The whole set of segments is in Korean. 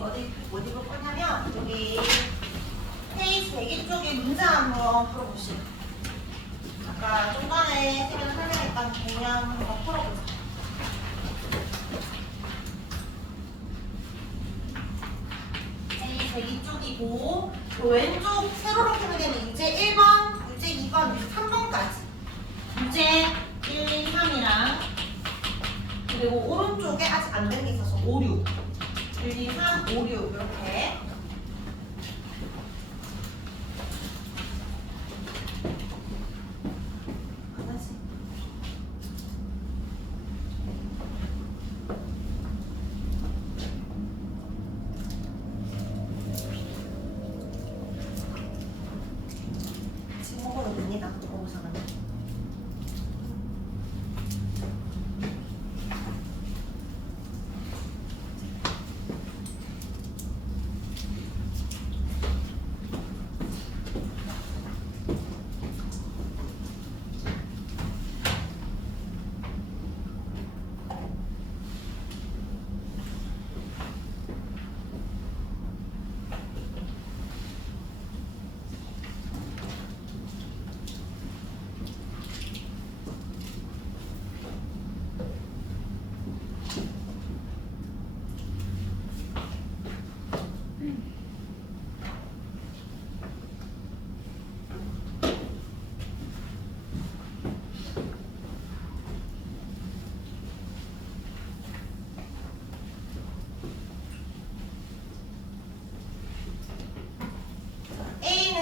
어디 볼 거냐면 여기 페이지 102쪽에 문제 한번 풀어보시죠. 아까 좀 전에 쌤이 설명했던 개념 한번 풀어보자. 페이지 102쪽이고 왼쪽 세로로 풀면 되는 문제 1번, 문제 2번, 문제 3번까지 문제 1, 2, 3이랑 그리고 오른쪽에 아직 안 된 게 있어서 5, 6 1, 2, 3, 5, 6 이렇게 지목으로 됩니다. 오사는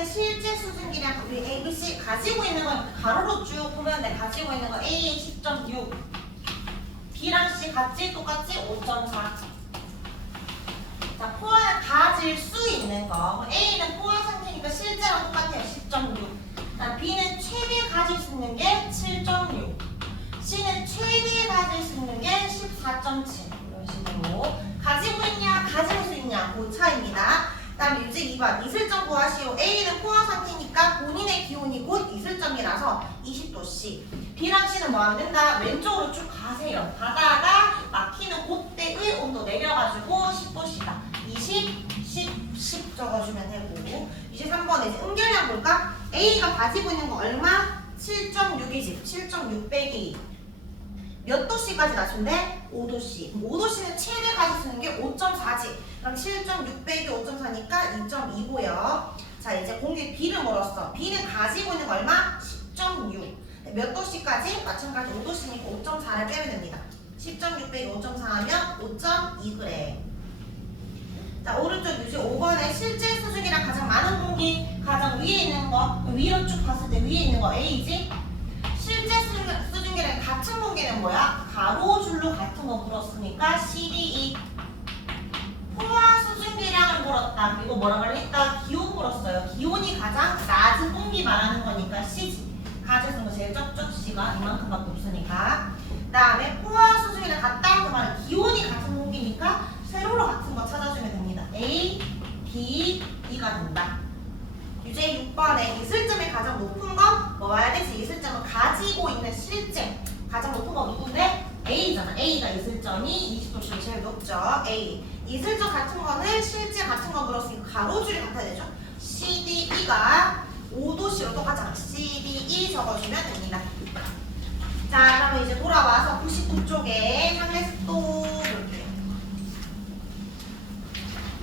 실제 수증기량 우리 ABC 가지고 있는 건 가로로 쭉 보면 돼. 가지고 있는 거 A 10.6 B랑 C 같지? 똑같지? 5.4 자, 포화는 가질 수 있는 거 A는 포화 상태니까 실제랑 똑같아요. 10.6 B는 최대 가질 수 있는 게 7.6 C는 최대 가질 수 있는 게 14.7 이런 식으로 가지고 있냐 가질 수 있냐 그 차이입니다. 다음 문제 2번 이슬점 구하시오. A는 포화 상태니까 본인의 기온이 곧 이슬점이라서 20도씨 B랑 C는 뭐 하면 된다? 왼쪽으로 쭉 가세요. 가다가 막히는 그때의 온도 내려가지고 10도씨다 20, 10 적어주면 되고 이제 3번에 이제 응결량 볼까? A가 가지고 있는 거 얼마? 7.6이지 7.6 빼기 몇 도씨까지 낮춘대? 5도씨. 5도씨는 최대 가질 수 있는 게 5.4지. 그럼 7.6 빼기 5.4니까 2.2고요. 자, 이제 공개 B를 물었어. B는 가지고 있는 거 얼마? 10.6. 몇 도씨까지? 마찬가지 5도씨니까 5.4를 빼면 됩니다. 10.6 빼기 5.4 하면 5.2g. 자, 오른쪽 유지 5번에 실제 수증기랑 가장 많은 공기, 가장 위에 있는 거, 위로 쭉 봤을 때 위에 있는 거 A지? 실제 수증기랑 같은 공기는 뭐야? 가로줄로 같은 거 물었으니까 CDE. 포화 수증기량을 물었다. 그리고 뭐라고 그랬다? 기온 물었어요. 기온이 가장 낮은 공기 말하는 거니까 C지. 가질 수 있는 거 제일 적죠? C가 이만큼밖에 없으니까. 그 다음에 포화 수증기랑 같다. 그 말은 기온이 같은 공기니까 세로로 같은 거 찾아주면 됩니다. A, B, E가 된다. 유제 6번에 이슬점이 가장 높은 건 뭐 와야 되지? 이슬점을 가지고 있는 실제 가장 높은 건 누군데? A잖아. A가 이슬점이 20도씩 제일 높죠. A. 이슬점 같은 거는 실제 같은 거 물었으니까 가로줄이 같아야 되죠. CDE가 5도씨로 똑같잖아. CDE 적어주면 됩니다. 자, 그러면 이제 돌아와서 99쪽에 상대습도 볼게요.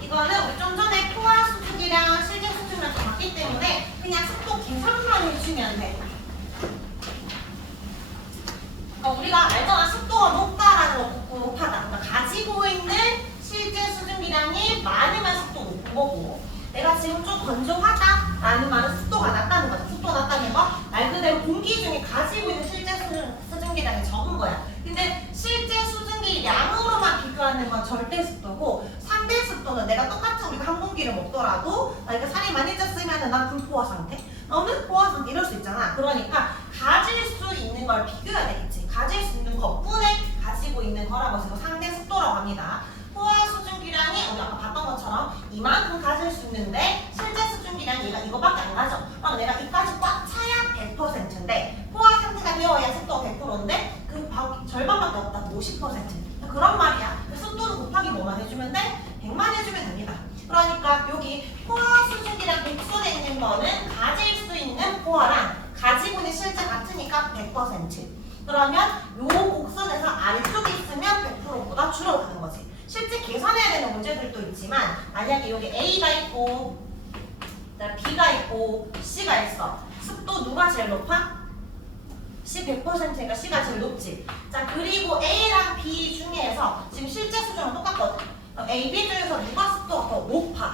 이거는 우리 좀 전에 포화 수증기랑 실제 수증기랑 같기 때문에 그냥 습도 계산만 해주면 돼. 우리가 알잖아. 습도가 높다라는 거 높하다. 그러니까 가지고 있는 실제 수증기량이 많으면 습도 높은 거고 내가 지금 좀 건조하다라는 말은 습도가 낮다는 거죠. 습도가 낮다는 거 말 그대로 공기 중에 가지고 있는 실제 수증기량이 적은 거야. 근데 실제 수증기량으로만 비교하는 건 절대 습도고 상대 습도는 내가 똑같은 우리가 한 공기를 먹더라도 그러니까 살이 많이 쪘으면 난 불포화 상태 너는 포화 상태 이럴 수 있잖아. 그러니까 가질 수 있는 걸 비교해야 되겠지. 가질 수 있는 것뿐에 가지고 있는 거라고 해서 상대 습도라고 합니다. 포화 수증기량이 우리 아까 봤던 것처럼 이만큼 가질 수 있는데 실제 수증기량이 얘가 이거밖에 안 가져. 그럼 내가 이까지 꽉 차야 100%인데 포화 상태가 되어야 습도가 100%인데 그 절반밖에 없다. 50%. 그런 말이야. 습도는 곱하기 곱하기 뭐만 해주면 돼? 100만 해주면 됩니다. 그러니까 여기 포화 수증기랑 곡선에 있는 거는 가질 수 있는 포화랑 가지고 있는 실제 같으니까 100%. 그러면 요 곡선에서 아래쪽에 있으면 100%보다 줄어가는 거지. 실제 계산해야 되는 문제들도 있지만 만약에 여기 A가 있고 B가 있고 C가 있어. 습도 누가 제일 높아? C 100%니까 C가 제일 높지. 자, 그리고 A랑 B 중에서 지금 실제 수준은 똑같거든. A, B 중에서 누가 습도가 더 높아?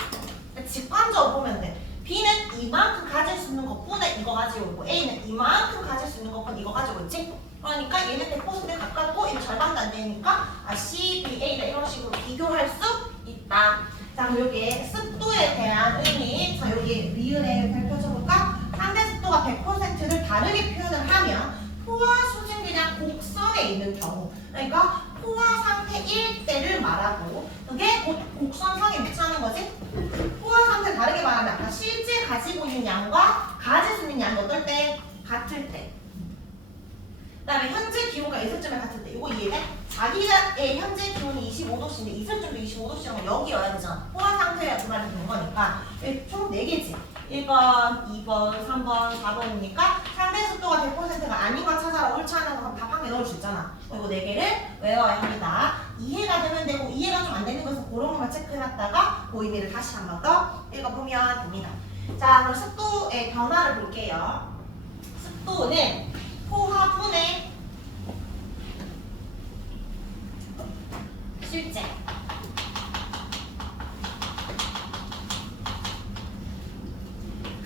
직관적으로 보면 돼. B는 이만큼 가질 수 있는 것뿐에 이거 가지고 있고 A는 이만큼 가질 수 있는 것뿐 이거 가지고 있지. 그러니까 얘는 100%에 가깝고 얘는 절반도 안 되니까 C, B, A를 이런 식으로 비교할 수 있다. 자, 그럼 여기에 습도에 대한 의미, 자 여기 리을에 펼쳐볼까? 상대 습도가 100%를 다르게 표현을 하면 포화 수증기랑 곡선에 있는 경우, 그러니까 포화 상태일 때를 말하고 그게 곧 곡선상에 위치하는 거지? 포화 상태 다르게 말하면 아까 실제 가지고 있는 양과 가질 수 있는 양이 어떨 때? 같을 때. 그 다음에 현재 기온과 있을 점에 같을 때. 이거 이해돼? 자기의 현재 기온이 25도씨인데 있을 점도 25도씨라면 여기여야 되잖아. 포화 상태야 그 말이 되는 거니까. 총 4개지. 1번, 2번, 3번, 4번이니까 상대 습도가 100%가 아닌 거 찾아라. 옳지 않은 거 답 한 개 넣을 수 있잖아. 이거 4개를 외워야 합니다. 이해가 되면 되고 이해가 좀 안 되는 것은 그런 것만 체크해놨다가 그 의미를 다시 한 번 더 읽어보면 됩니다. 자, 그럼 습도의 변화를 볼게요. 습도는 포화분의 실제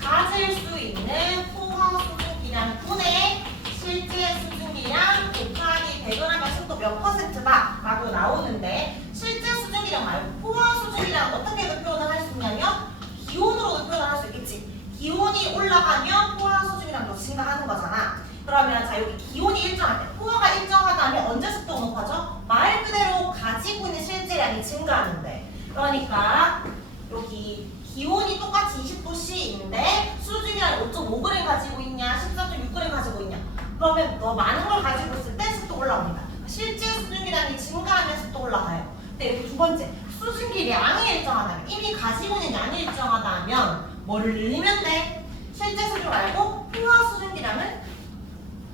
가질 수 있는 포화 수증기량 분의 실제 수증기량 곱하기 100을 하면 습도 몇 %다 라고 나오는데 실제 수증기량 말고 포화 수증기량 어떻게도 표현을 할 수 있냐면 기온으로도 표현을 할 수 있겠지. 기온이 올라가면 포화 수증기량도 증가하는 거잖아. 그러면 자 여기 기온이 일정할 때 포화가 일정하다면 언제 습도가 높아져? 말 그대로 가지고 있는 실제량이 증가하는데 그러니까 여기 기온이 똑같이 20도씨인데 수증기량이 5.5g 가지고 있냐 14.6g 가지고 있냐 그러면 더 많은 걸 가지고 있을 때 습도 올라옵니다. 실제 수증기량이 증가하면 습도 올라가요. 근데 이렇게 두 번째 수증기량이 일정하다면 이미 가지고 있는 양이 일정하다면 뭐를 늘리면 돼? 실제 수증 말고 포화 수증기량을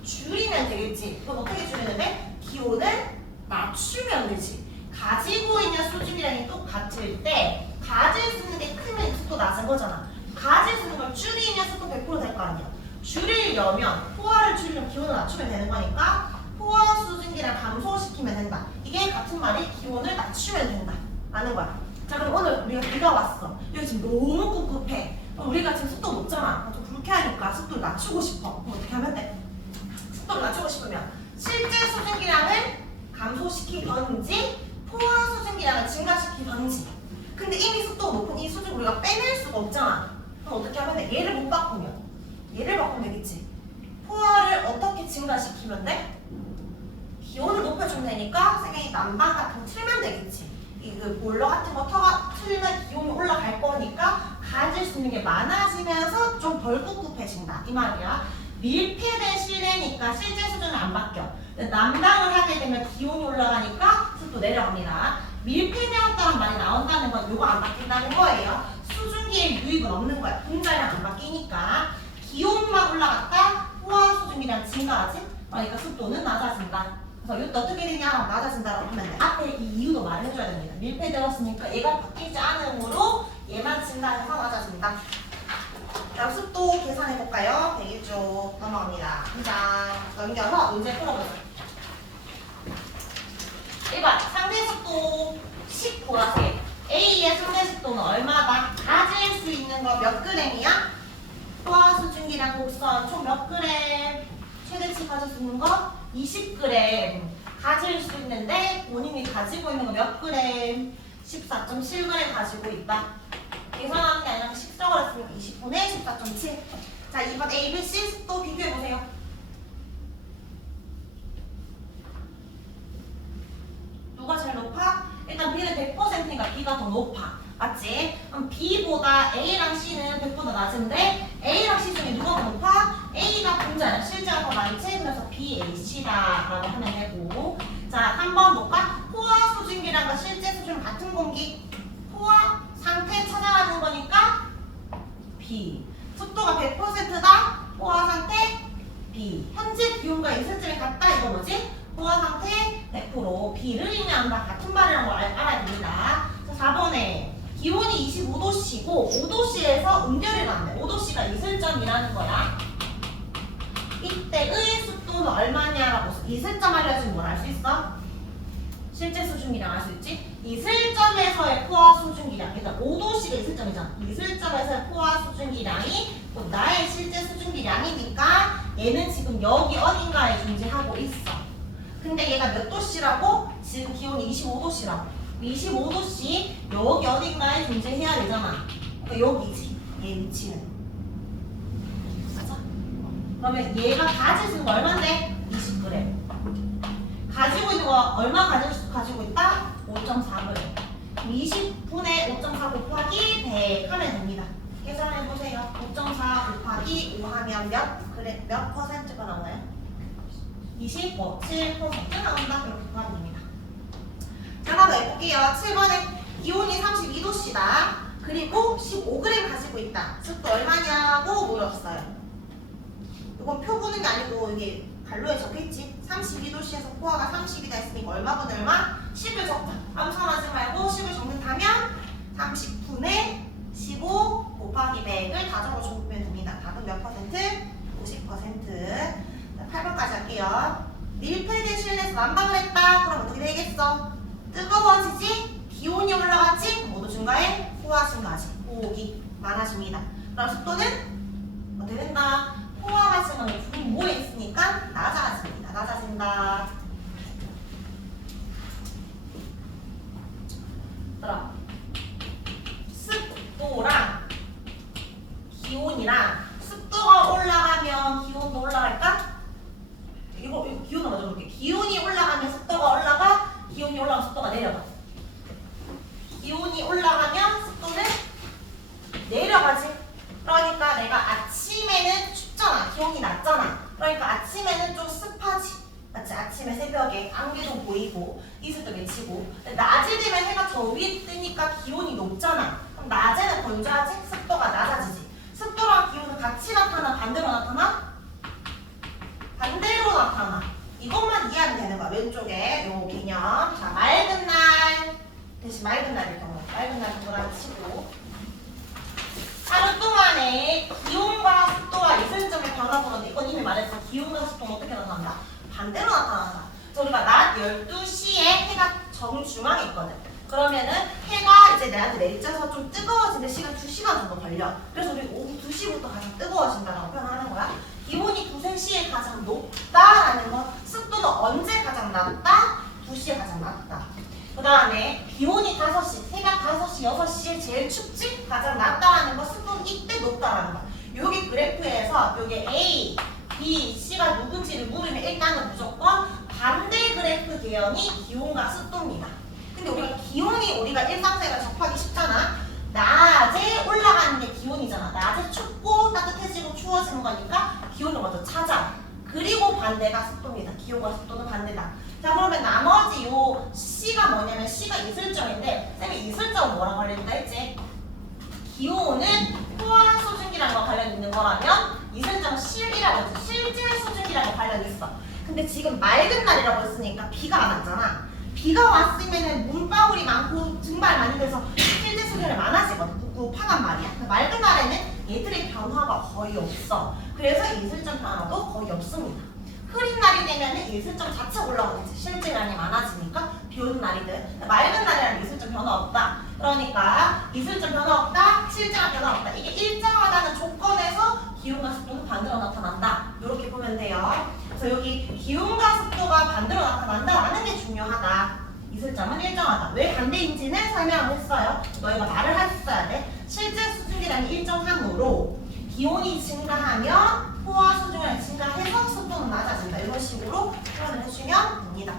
줄이면 되겠지. 그럼 어떻게 줄이면 돼? 기온을 낮추면 되지. 가지고 있는 수증기량이 똑같을 때 가질 수 있는 게 크면 습도 낮은 거잖아. 가질 수 있는 걸 줄이면 습도 100% 될 거 아니야. 줄이려면 포화를 줄이면 기온을 낮추면 되는 거니까 포화 수증기량 감소시키면 된다. 이게 같은 말이 기온을 낮추면 된다 라는 거야. 자, 그럼 오늘 우리가 비가 왔어. 여기 지금 너무 꿉꿉해. 우리가 지금 습도 높잖아. 좀 불쾌하니까 습도를 낮추고 싶어. 그럼 어떻게 하면 돼? 습도를 낮추고 싶으면 실제 수증기량을 감소시키던지 포화 수증기량을 증가시키던지. 근데 이미 습도가 높은 이 수증 우리가 빼낼 수가 없잖아. 그럼 어떻게 하면 돼? 얘를 못 바꾸면 얘를 바꾸면 되겠지. 포화를 어떻게 증가시키면 돼? 기온을 높여주면 되니까 생각이 난방 같은 거 틀면 되겠지. 그 보일러 같은 거 터가 틀면 기온이 올라갈 거니까 가질 수 있는 게 많아지면서 좀 덜 꿉꿉해진다 이 말이야. 밀폐된 실내니까 실제 수준은 안 바뀌어. 난방을 하게 되면 기온이 올라가니까 습도 내려갑니다. 밀폐되었다는 말이 나온다는 건 이거 안 바뀐다는 거예요. 수증기의 유입은 없는 거야. 분자량 안 바뀌니까 기온만 올라갔다 포화 수증기량 증가하지. 그러니까 습도는 낮아진다. 그래서 이것도 어떻게 되냐? 낮아진다라고 하면 돼. 앞에 이 이유도 말해줘야 됩니다. 밀폐되었으니까 얘가 바뀌지 않으므로 얘만 증가해서 낮아진다. 다음 습도 계산해볼까요? 되게 쭉 넘어갑니다. 자, 넘겨서 문제 풀어보자. 1번 상대 습도 10 구하세요. A의 상대 습도는 얼마다? 가질 수 있는 거 몇 g이야? 포화 수증기량 곡선 총 몇 g? 최대치 가질 수 있는 거 20g 가질 수 있는데 본인이 가지고 있는 거 몇 g? 14.7g 가지고 있다. 계산하는 게 아니라 식적을 했으니까 20분의 14.7. 자, 2번 A, B, C 습도 비교해보세요. 누가 제일 높아? 일단 B는 100%니까 B가 더 높아. 맞지? 그럼 B보다 A랑 C는 100보다 낮은데 A랑 C 중에 누가 더 높아? A가 분자야. 실제가 더 많지? 그래서 B, A, C다 라고 하면 되고. 자, 3번 볼까? 포화 수증기량과 실제 수준 이를 의미한다. 같은 말이라는 걸 알아야 됩니다. 자, 4번에 기온이 25도씨고 5도씨에서 음결이 난대. 5도씨가 이슬점이라는 거야. 이때의 습도는 얼마냐라고 이슬점 알려주면 뭘 알 수 있어? 실제 수증기량 알 수 있지? 이슬점에서의 포화 수증기량. 일단 5도씨가 이슬점이잖아. 이슬점에서의 포화 수증기량이 또 나의 실제 수증기량이니까 얘는 지금 여기 어딘가에 존재하고 있어. 근데 얘가 몇 도씨라고? 지금 기온이 25도씨라고. 25도씨 여기 어딘가에 존재해야 되잖아. 그러니까 여기지. 얘 위치는. 맞아? 그러면 얘가 가질 수 있는 거 얼만데? 20g. 가지고 있는 거 얼마 가지고 있다? 5.4g. 20분의 5.4 곱하기 100 하면 됩니다. 계산해보세요. 5.4 곱하기 5 하면 몇 퍼센트가 나오나요? 27% 나온다. 그렇게 구하면 됩니다. 자, 하나 더 해볼게요. 7번에 기온이 32도씨다. 그리고 15g 가지고 있다. 습도 얼마냐고 물었어요. 이건 표 보는 게 아니고 이게 갈로에 적혀있지. 32도씨에서 포화가 30이다 했으니까 얼마분의 얼마? 10을 적자. 암산하지 말고 10을 적는다면 30분의 15 곱하기 100을 다 적어주면 됩니다. 답은 몇 퍼센트? 50%. 8번까지 할게요. 밀폐된 실내에서 난방을 했다. 그럼 어떻게 되겠어? 뜨거워지지? 기온이 올라갔지? 모두 증가해? 포화 증가하지. 호흡이 많아집니다. 그럼 습도는 어떻게 된다? 포화가 증가하면 뭐에 있으니까 낮아집니다. 낮아진다. 얘들아, 습도랑 기온이랑 습도가 올라가면 기온도 올라갈까? 이거 기온을 먼저 볼게. 기온이 올라가면 습도가 올라가, 기온이 올라가면 습도가 내려가. 기온이 올라가면 습도는 내려가지. 그러니까 내가 아침에는 춥잖아. 기온이 낮잖아. 그러니까 아침에는 좀 습하지. 맞지? 아침에 새벽에 안개도 보이고 이슬도 맺히고. 낮이 되면 해가 저 위에 뜨니까 기온이 높잖아. 그럼 낮에는 건조하지? 습도가 낮아지지. 습도랑 기온은 같이 나타나? 반대로 나타나? 반대로 나타나. 이것만 이해하면 되는 거야. 왼쪽에 요 개념. 자, 맑은 날 대신 맑은 날일 경우. 맑은 날 정도랑 치고. 하루 동안에 기온과 습도와 이슬점의 변화보는데 이건 이미 말했어. 기온과 습도는 어떻게 나타난다? 반대로 나타난다. 우리가 낮 12시에 해가 정중앙에 있거든. 그러면은 해가 이제 내한테 내리쬐서 좀 뜨거워지는 시간 2시간 정도 걸려. 그래서 우리 오후 2시부터 가장 뜨거워진다라고 표현하는 거야. 기온이 2, 3시에 가장 높다라는 건 습도는 언제 가장 낮다? 2시에 가장 낮다. 그 다음에 기온이 5시, 새벽 5시, 6시에 제일 춥지? 가장 낮다라는 거 습도는 이때 높다라는 거야. 여기 그래프에서 여기 A, B, C가 누군지를 물으면 일단은 무조건 반대 그래프 개형이 기온과 습도입니다. 근데 우리가 기온이 우리가 일상생활 접하기 쉽잖아. 낮에 올라가는 게 기온이잖아. 낮에 춥고 따뜻해지고 추워지는 거니까 기온을 먼저 찾아. 그리고 반대가 습도입니다. 기온과 습도는 반대다. 자, 그러면 나머지 요 C가 뭐냐면 C가 이슬점인데 쌤이 이슬점은 뭐랑 관련있다 했지? 기온은 포화 수증기랑 관련 있는 거라면 이슬점은 실이라고 했지. 실제 수증기랑 관련 있어. 근데 지금 맑은 날이라고 했으니까 비가 안 왔잖아. 비가 왔으면은 물방울이 많고 증발 많이 돼서 실제 수증기가 많아지거든. 그 파란 말이야. 맑은 날에는 얘들의 변화가 거의 없어. 그래서 이슬점 변화도 거의 없습니다. 흐린 날이 되면은 이슬점 자체가 올라오겠지. 실제량이 많아지니까 비 오는 날이든. 맑은 날에는 이슬점 변화 없다. 그러니까 이슬점 변화 없다, 실제량 변화 없다. 이게 일정하다는 조건에서 기온과 습도는 반대로 나타난다. 이렇게 보면 돼요. 그래서 여기 기온과 습도가 반대로 나타난다라는 게 중요하다. 이슬점은 일정하다. 왜 반대인지는 설명을 했어요. 너희가 말을 했어야 돼. 실제 수증기량이 일정함으로 기온이 증가하면 포화 수증기량이 증가해서 습도는 낮아진다. 이런 식으로 표현을 해주면 됩니다.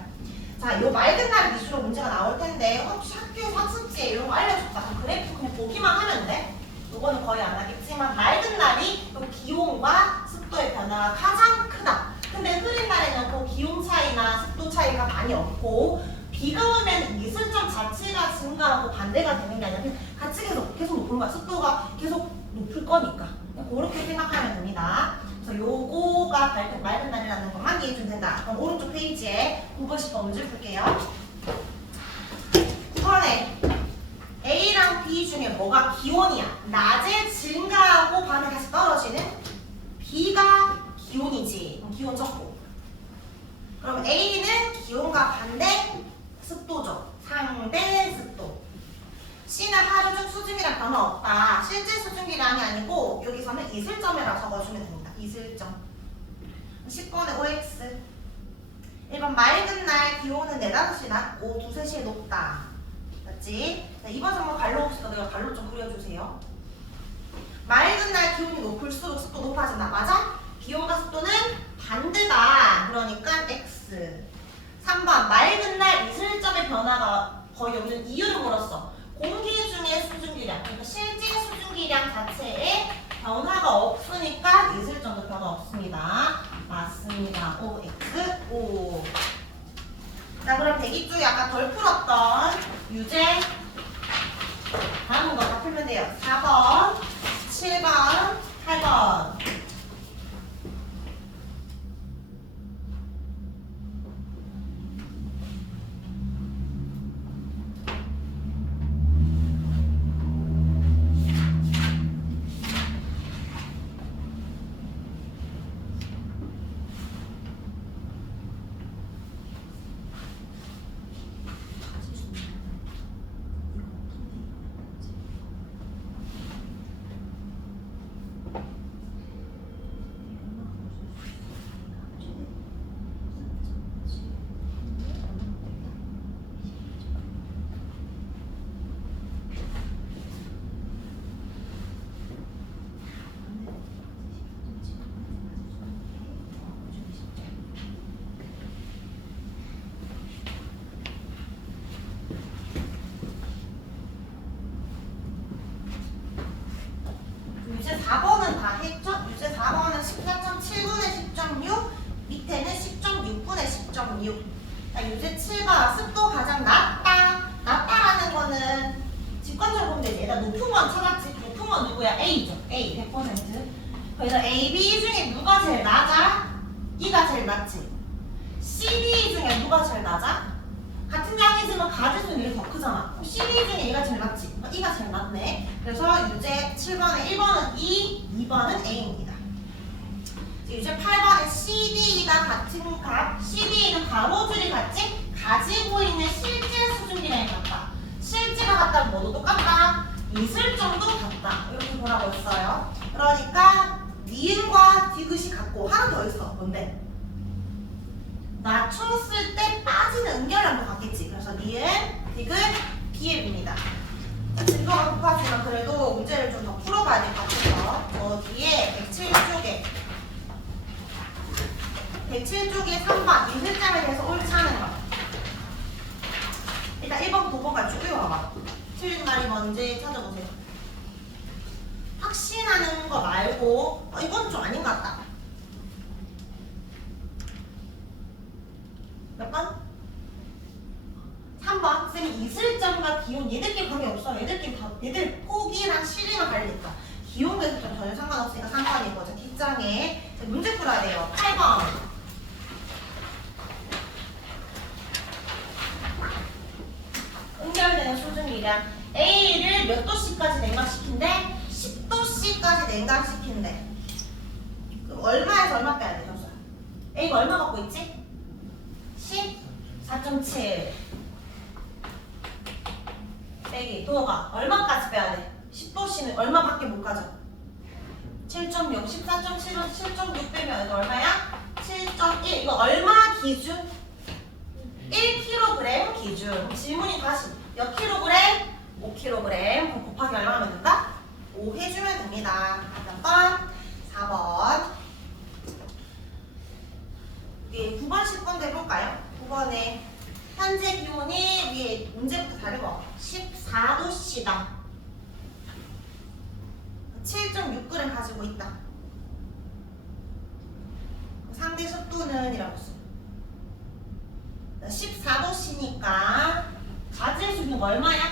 자, 요 맑은 날 위주로 문제가 나올 텐데 혹시 학교에서 학습지에 이런 거 알려줬다. 그럼 그래프 그냥 보기만 하면 돼. 요거는 거의 안 하겠지만 맑은 날이 요 기온과 습도의 변화가 가장 크다. 근데 흐린 날에는 그 기온 차이나 습도 차이가 많이 없고 비가 오면 이슬점 자체가 증가하고 반대가 되는 게 아니라 같이 계속 높은 거야. 습도가 계속 높을 거니까. 그렇게 생각하면 됩니다. 그래서 요거가 맑은 날이라는 것만 이해해주면 된다. 그럼 오른쪽 페이지에 9번 10번 문제 풀게요. 이 중에 뭐가 기온이야? 낮에 증가하고 밤에 다시 떨어지는 B가 기온이지. 그럼 기온 적고. 그럼 A는 기온과 반대 습도죠. 상대 습도. C는 하루 중 수증기량 변화 없다. 실제 수증기량이 아니고 여기서는 이슬점이라고 적어주면 됩니다. 이슬점. 10번에 OX. 1번 맑은 날 기온은 4, 5시 낮고 2, 3시에 높다. 맞지? 자, 2번 한번 갈로 봅시다. 내가 갈로 좀 그려주세요. 맑은 날 기온이 높을수록 습도 높아진다. 맞아? 기온과 습도는 반대다. 그러니까 X. 3번 맑은 날 이슬점의 변화가 거의 없는 이유를 물었어. 공기 중에 수증기량, 그러니까 실제 수증기량 자체에 변화가 없으니까 이슬점도 변화 없습니다. 맞습니다. O, X, O. 자, 그럼 대기 쪽에 아까 덜 풀었던 유제 다음 거 다 풀면 돼요. 4번, 7번, 8번. 유제 4번은 다 했죠? 유제 4번은 14.7분의 10.6, 밑에는 10.6분의 10.6. 유제 7번 습도 가장 낮다. 낮다라는 거는 직관적으로 보면 되지. 얘가 높은 건 찾았지. 높은 건 누구야? A죠. A 100%. 그래서 A, B 중에 누가 제일 낮아? E가 제일 낮지. C, D 중에 누가 제일 낮아? 같은 양이지만 가지수는 얘가 더 크잖아. CD 중에 얘가 제일 낮지. E가 제일 낮네. 그래서 유제 7번에 1번은 E, 2번은 A입니다. 유제 8번에 CD가 같은 값, CD는 가로줄이 같지? 가지고 있는 실제 수증기량이 같다. 실제가 같다면 뭐도 똑같다. 이슬점도 같다. 이렇게 보라고 했어요. 그러니까 니은과 디귿이 같고 하나 더 있어. 뭔데? 낮췄을 때 빠지는 응결량도 같겠지. 그래서 니은, 디귿, 비읍입니다. 증거가 똑같지만 그래도 문제를 좀 더 풀어봐야 될 것 같아서 저 뒤에 107쪽에 3번 이슬점에 대해서 옳지 않은 거. 일단 1번부터 5번까지 쭉 읽어봐. 틀린 말이 뭔지 찾아보세요. 확신하는 거 말고 이건 좀 아닌 것 같다. 몇 번? 3번. 쌤이 이슬점과 기온 얘들끼리 관계없어. 얘들 폭이랑 실이랑 관련있다. 기온과 이슬점 전혀 상관없으니까 3번이고 뒷장에 문제 풀어야 돼요. 8번. 응결되는 수증기량 A를 몇 도씨까지 냉각시킨대? 10도씨까지 냉각시킨대. 그럼 얼마에서 얼마 빼야 돼, 점수야? A가 얼마 갖고 있지? 14.7 빼기 도가 얼마까지 빼야 돼? 10도씨는 얼마밖에 못 가져? 7.6 14.7은 7.6 빼면 이거 얼마야? 7.1 이거 얼마 기준? 1kg 기준. 그럼 질문이 다시 몇 킬로그램? 5kg. 그럼 곱하기 얼마 하면 된다? 5 해주면 됩니다. 몇 번? 4번. 예, 9번, 10번 해볼까요? 9번에 현재 기온이 위에 문제부터 다르고 14도씨다. 7.6g 가지고 있다. 상대 습도는 이라고 써. 14도씨니까 가질 수 있는 거 얼마야?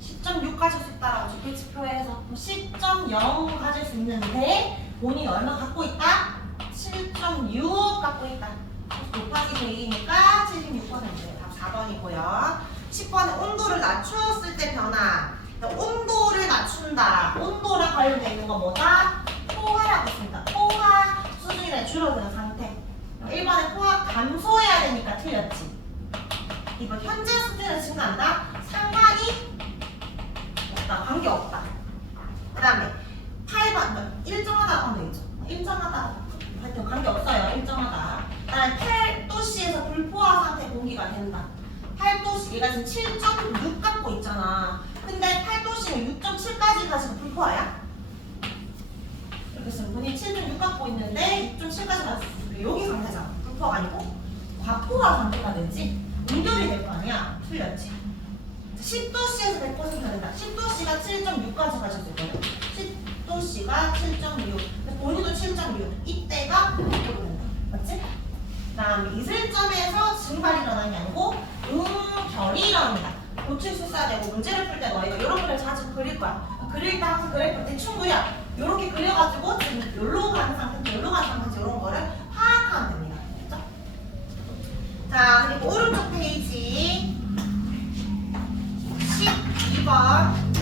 10.6 가질 수 있다라고 적혀있지 표에서. 10.0 가질 수 있는데 본인이 얼마 갖고 있다? 7.6 갖고 있다. 곱하기 100이니까 76%. 답 4번이고요. 10번에 온도를 낮추었을 때 변화. 온도를 맞춘다. 온도랑 관련되어 있는 건 뭐다? 포화라고 했습니다. 포화 수준이 줄어드는 상태. 1번에 포화 감소해야 되니까 틀렸지. 2번 현재 수준은 증가한다. 상관이 없다. 관계없다. 그 다음에 8번 일정하다고 하면 되겠죠. 일정하다. 하여튼 관계없어요. 일정하다. 그 다음에 8도씨에서 불포화 상태 공기가 된다. 8도씨 얘가 지금 7.6 갖고 있잖아. 근데 8도씨는 6.7까지 가지고 불포화야? 이렇게 쓰면 본인이 7.6 갖고 있는데 6.7까지 가지고 여기 상태잖아. 불포화가 아니고 과포화 상태가 되지. 응결이 될 거 아니야. 틀렸지. 10도씨에서 100% 된다. 10도씨가 7.6까지 가질 수 있거든. 10도씨가 7.6. 본인도 7.6. 이때가 100% 된다. 맞지? 그 다음에 이슬점에서 증발이 일어나는 게 아니고 응결이 일어납니다. 고칠수 써야 되고 문제를 풀 때 너희가 이런 거를 자주 그릴 거야. 그릴 때 항상 그래프 대충 그려. 이렇게 그려가지고 지금 여기로 가는 상태, 여기로 가는 상태 이런 거를 파악하면 됩니다. 알겠죠? 자, 그리고 오른쪽 페이지 12번.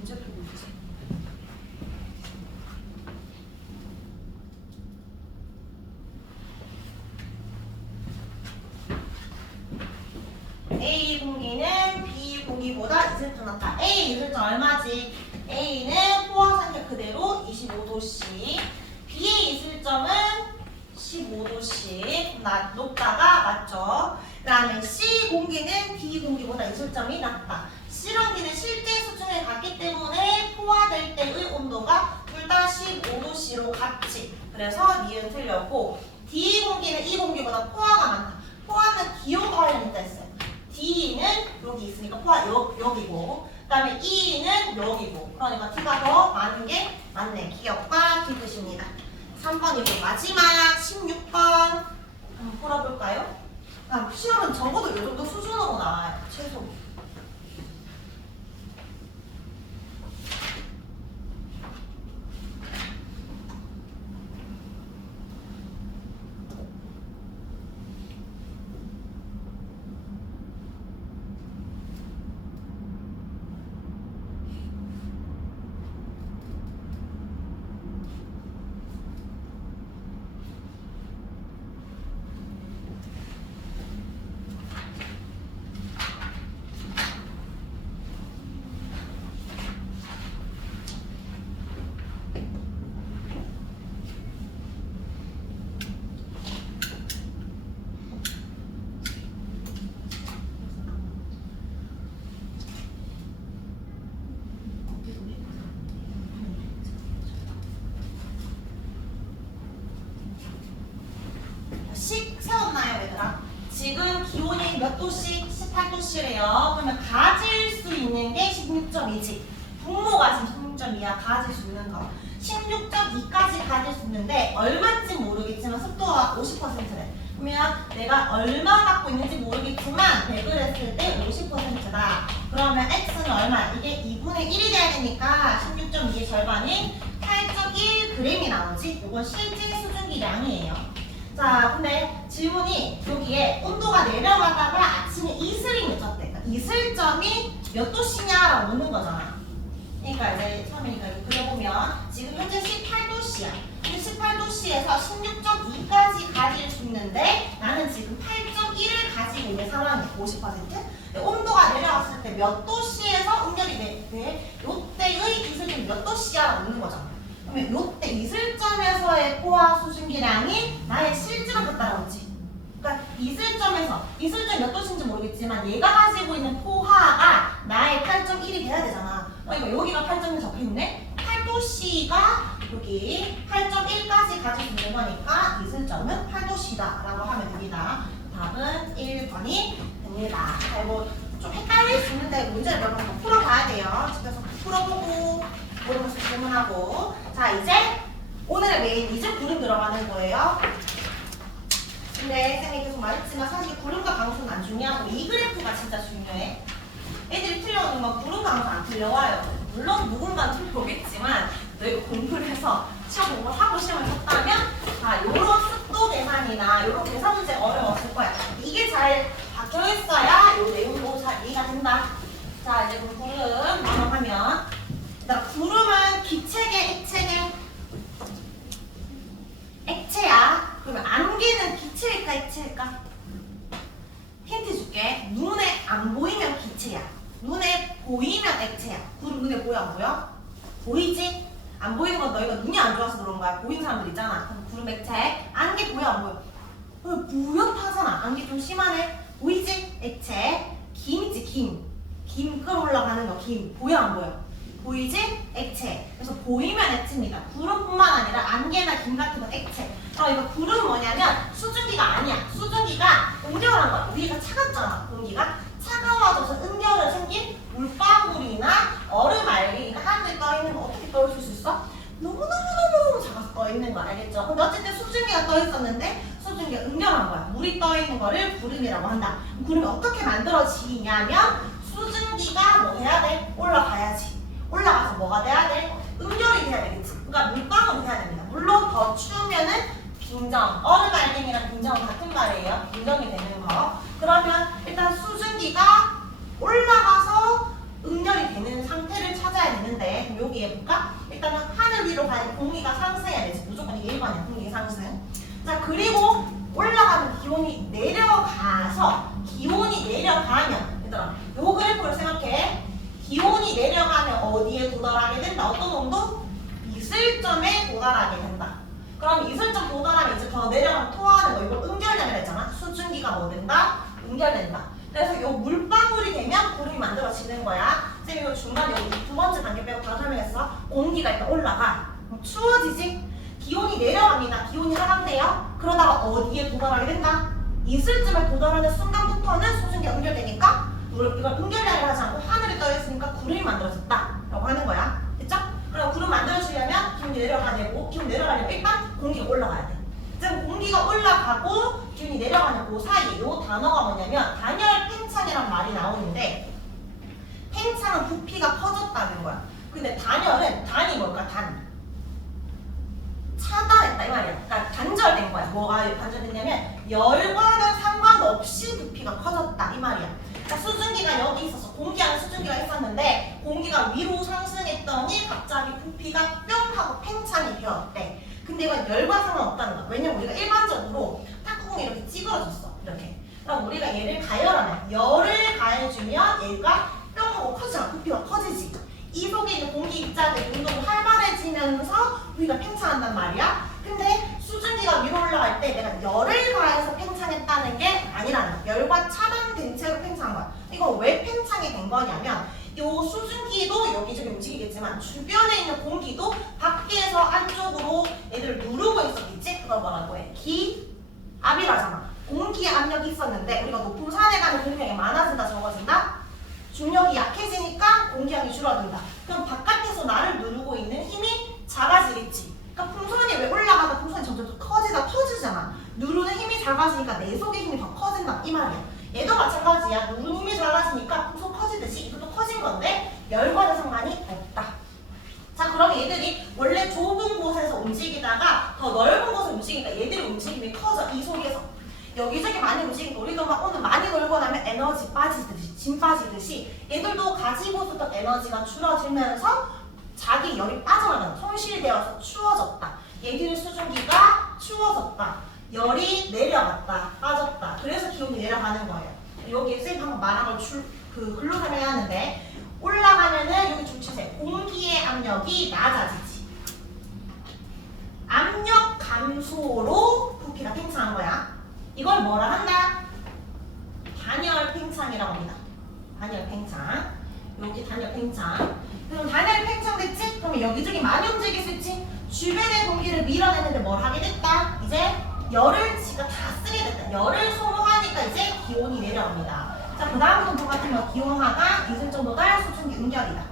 문제 풀고 있지. A 공기는 B 공기보다 이슬점 낮다. A 이슬점 얼마지? A는 포화 상태 그대로 25도씨. B의 이슬점은 15도씨. 높다가 맞죠? 그 다음에 C 공기는 B 공기보다 이슬점이 낮다. C랑기는 실제 수준에 갔기 때문에 포화될 때의 온도가 둘 다 15도씨로 같지. 그래서 니은 틀렸고 D 공기는 E 공기보다 포화가 많다. 포화는 기온 관련이 있다 했어요. D는 여기 있으니까 포화 여기고 그 다음에 E는 여기고 그러니까 D가 더 많은 게 맞네. 기억과 기뜻입니다. 3번이고 마지막 16번 한번 풀어볼까요? 시험은 적어도 이 정도 수준으로 나와요. 최소. 식 세웠나요, 얘들아? 지금 기온이 몇 도씩? 18도씨래요. 그러면 가질 수 있는 게 16.2지. 분모가 지금 16.2야. 가질 수 있는 거. 16.2까지 가질 수 있는데 얼마인지 모르겠지만 습도가 50%래. 그러면 내가 얼마 갖고 있는지 모르겠지만 100을 했을 때 50%다. 그러면 x는 얼마야? 이게 2분의 1이 돼야 되니까 16.2의 절반인 8.1g이 나오지. 이건 실제 수증기량이에요. 자, 근데 질문이 여기에 온도가 내려가다가 아침에 이슬이 맺혔대. 그러니까 이슬점이 몇 도씨냐라고 묻는 거잖아. 그러니까 이제 처음이니까 이거 그려보면 지금 현재 18도씨야. 근데 18도씨에서 16.2까지 가질 수 있는데 나는 지금 8.1을 가지고 있는 상황이야. 50%. 온도가 내려갔을 때 몇 도씨에서 응결이 돼? 요때의 이슬점이 몇 도씨야라고 묻는 거잖아. 그러면 요때 이슬점에서의 포화 수증기량이 나의 실질한테 따라오지. 그러니까 이슬점 몇 도씨인지 모르겠지만 얘가 가지고 있는 포화가 나의 8.1이 돼야 되잖아. 그러니까 여기가 8.1 적혀있네. 8도씨가 여기 8.1까지 가질 수 있는 거니까 이슬점은 8도씨다 라고 하면 됩니다. 답은 1번이 됩니다. 그리고 좀 헷갈릴 수 있는데 문제를 몇 번 더 풀어봐야 돼요. 집에서 풀어보고 모르면서 질문하고. 자, 이제 오늘의 메인 이제 구름 들어가는 거예요. 근데 쌤이 계속 말했지만 사실 구름과 강수는 안 중요하고 이 그래프가 진짜 중요해. 애들이 틀려오는 건 구름과 강수 안 틀려와요. 물론 누군가는 틀려오겠지만 너희가 공부를 해서 시험 공부를 하고 시험을 쳤다면 요런 습도 계산이나 요런 계산 문제 어려웠을 거야. 이게 잘 박혀있어야 요 내용도 잘 이해가 된다. 자, 이제 그럼 구름 넘어가면 일단 구름은 기체계, 액체계? 액체야. 그러면 안개는 기체일까, 액체일까? 힌트 줄게. 눈에 안 보이면 기체야. 눈에 보이면 액체야. 구름 눈에 보여, 안 보여? 보이지? 안 보이는 건 너희가 눈이 안 좋아서 그런 거야. 보이는 사람들 있잖아. 그럼 구름 액체. 안개 보여, 안 보여? 뿌옇하잖아. 안개 좀 심하네. 보이지? 액체. 김 있지, 김. 김 끌어올라가는 거, 김. 보여, 안 보여? 보이지? 액체. 그래서 보이면 액체입니다. 구름뿐만 아니라 안개나 김 같은 건 액체. 이거 구름은 뭐냐면 수증기가 아니야. 수증기가 응결한 거야. 위가 차갑잖아. 공기가 차가워져서 응결을 생긴 물방울이나 얼음 알갱이가 하늘에 떠있는 거 어떻게 떠있을 수 있어? 너무너무너무 작아서 떠있는 거 알겠죠? 근데 어쨌든 수증기가 떠있었는데 수증기가 응결한 거야. 물이 떠있는 거를 구름이라고 한다. 구름이 어떻게 만들어지냐면 수증기가 뭐 해야 돼? 올라가야지. 올라가서 뭐가 돼야 돼? 응결이 돼야 되겠지. 그러니까 물방울이 돼야 됩니다. 물론 더 추우면은 빙정, 얼음 알갱이랑 빙정은 같은 말이에요. 빙정이 되는 거. 그러면 일단 수증기가 올라가서 응결이 되는 상태를 찾아야 되는데 그럼 여기 해볼까? 일단은 하늘 위로 가야 공기가 상승해야 되지. 무조건 이게 1번이야. 공기 상승. 자, 그리고 올라가는 기온이 내려가서 기온이 내려가면 얘들아 요 그래프를 생각해. 기온이 내려가면 어디에 도달하게 된다? 어떤 온도? 이슬점에 도달하게 된다. 그럼 이슬점 도달하면 이제 더 내려가면 토하는 거 이걸 응결이라고 했잖아. 수증기가 뭐 된다? 응결된다. 그래서 요 물방울이 되면 구름이 만들어지는 거야. 쌤 이거 중간에 여기 두 번째 단계 빼고 다 설명했어. 공기가 일단 올라가. 그럼 추워지지? 기온이 내려갑니다. 기온이 하락돼요. 그러다가 어디에 도달하게 된다? 이슬점에 도달하는 순간부터는 수증기가 응결되니까 이걸 응결이라고 하지 않고 하늘에 떠있으니까 구름이 만들어졌다 라고 하는 거야. 됐죠? 그럼 구름 만들어지려면 기온이 내려가야 되고 기온 내려가려면 일단 공기가 올라가야 돼. 지금 공기가 올라가고 기온이 내려가는 그 사이에 이 단어가 뭐냐면 단열 팽창이란 말이 나오는데 팽창은 부피가 커졌다는 거야. 근데 단열은 단이 뭘까? 단. 차단했다 이 말이야. 그러니까 단절된 거야. 뭐가 단절됐냐면 열과는 상관없이 부피가 커졌다 이 말이야. 그러니까 수증기가 여기 있었어. 공기 안에 수증기가 있었는데 공기가 위로 상승했더니 갑자기 부피가 뿅 하고 팽창이 되었대. 근데 이건 열과 상관없다는 거야. 왜냐면 우리가 일반적으로 탁구공이 이렇게 찌그러졌어. 이렇게. 그럼 우리가 얘를 가열하면 열을 가해주면 얘가 뿅 하고 커지잖아. 부피가 커지지. 이 속에 있는 공기 입자들 운동이 활발해지면서 부피가 팽창한단 말이야. 근데 수증기가 위로 올라갈 때 내가 열을 가해서 팽창했다는 게 아니라는 거야. 열과 차단된 채로 팽창한 거야. 이거 왜 팽창이 된 거냐면 요 수증기도 여기저기 움직이겠지만 주변에 있는 공기도 밖에서 안쪽으로 얘들을 누르고 있었겠지? 그걸 뭐라고 해? 기압이라잖아. 공기 압력이 있었는데 우리가 높은 산에 가면 공기압이 많아진다 적어진다? 중력이 약해지니까 공기압이 줄어든다. 그럼 바깥에서 나를 누르고 있는 힘이 작아지겠지. 그러니까 풍선이 왜 올라가다 풍선이 점점 더 커지다 터지잖아. 누르는 힘이 작아지니까 내 속의 힘이 더 커진다 이 말이야. 얘도 마찬가지야. 누르는 힘이 작아지니까 풍선 커지듯이 이것도 커진 건데 열과는 상관이 없다. 자, 그럼 얘들이 원래 좁은 곳에서 움직이다가 더 넓은 곳에 움직이니까 얘들의 움직임이 커져. 이 속에서 여기저기 많이 움직이니까 우리도 막 오늘 많이 놀고 나면 에너지 빠지듯이 진 빠지듯이 얘들도 가지고 있었던 에너지가 줄어들면서 자기 열이 빠져나가는 손실되어서 추워졌다. 얘들의 수증기가 추워졌다. 열이 내려갔다. 빠졌다. 그래서 기온이 내려가는 거예요. 여기 쌤이 방금 말한 걸 글로 설명하는데 올라가면은 여기 주치세 공기의 압력이 낮아지지. 압력 감소로 부피가 팽창한 거야. 이걸 뭐라 한다? 단열 팽창이라고 합니다. 단열 팽창. 여기 단열 팽창. 그럼 단열 팽창 됐지? 그럼 여기저기 많이 움직일 수 있지? 주변의 공기를 밀어내는데 뭘 하게 됐다? 이제 열을 지가 다 쓰게 됐다. 열을 소모하니까 이제 기온이 내려갑니다. 자, 그 다음 정도 같은 거 기온하가 있을 정도가 수증기 응결이다.